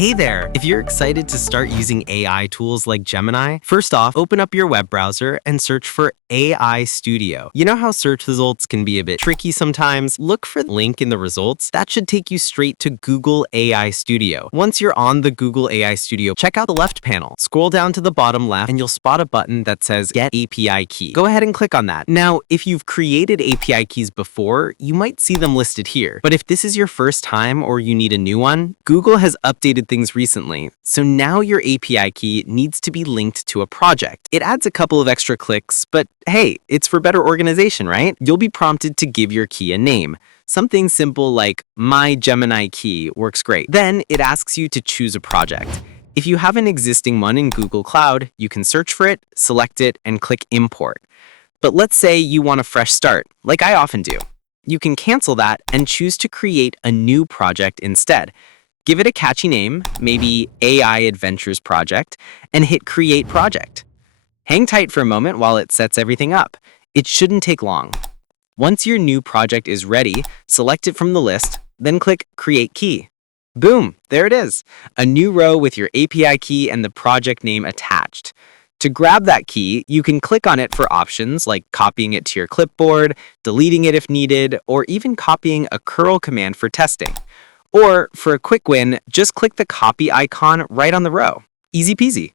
Hey there! If you're excited to start using AI tools like Gemini, first off, open up your web browser and search for AI Studio. You know how search results can be a bit tricky sometimes? Look for the link in the results. That should take you straight to Google AI Studio. Once you're on the Google AI Studio, check out the left panel. Scroll down to the bottom left and you'll spot a button that says Get API Key. Go ahead and click on that. Now, if you've created API keys before, you might see them listed here. But if this is your first time or you need a new one, Google has updated things recently, so now your API key needs to be linked to a project. It adds a couple of extra clicks, but hey, it's for better organization, right? You'll be prompted to give your key a name. Something simple like My Gemini Key works great. Then it asks you to choose a project. If you have an existing one in Google Cloud, you can search for it, select it, and click Import. But let's say you want a fresh start, like I often do. You can cancel that and choose to create a new project instead. Give it a catchy name, maybe AI Adventures Project, and hit Create Project. Hang tight for a moment while it sets everything up. It shouldn't take long. Once your new project is ready, select it from the list, then click Create Key. Boom, there it is, a new row with your API key and the project name attached. To grab that key, you can click on it for options like copying it to your clipboard, deleting it if needed, or even copying a curl command for testing. Or, for a quick win, just click the copy icon right on the row. Easy peasy.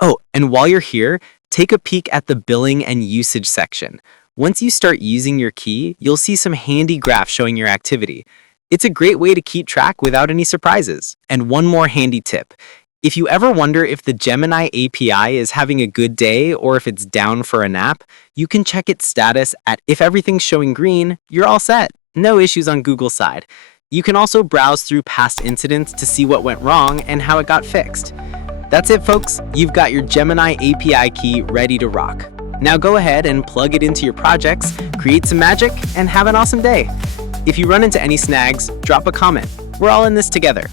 Oh, and while you're here, take a peek at the billing and usage section. Once you start using your key, you'll see some handy graphs showing your activity. It's a great way to keep track without any surprises. And one more handy tip. If you ever wonder if the Gemini API is having a good day or if it's down for a nap, you can check its status at if everything's showing green, you're all set. No issues on Google's side. You can also browse through past incidents to see what went wrong and how it got fixed. That's it, folks. You've got your Gemini API key ready to rock. Now go ahead and plug it into your projects, create some magic, and have an awesome day. If you run into any snags, drop a comment. We're all in this together.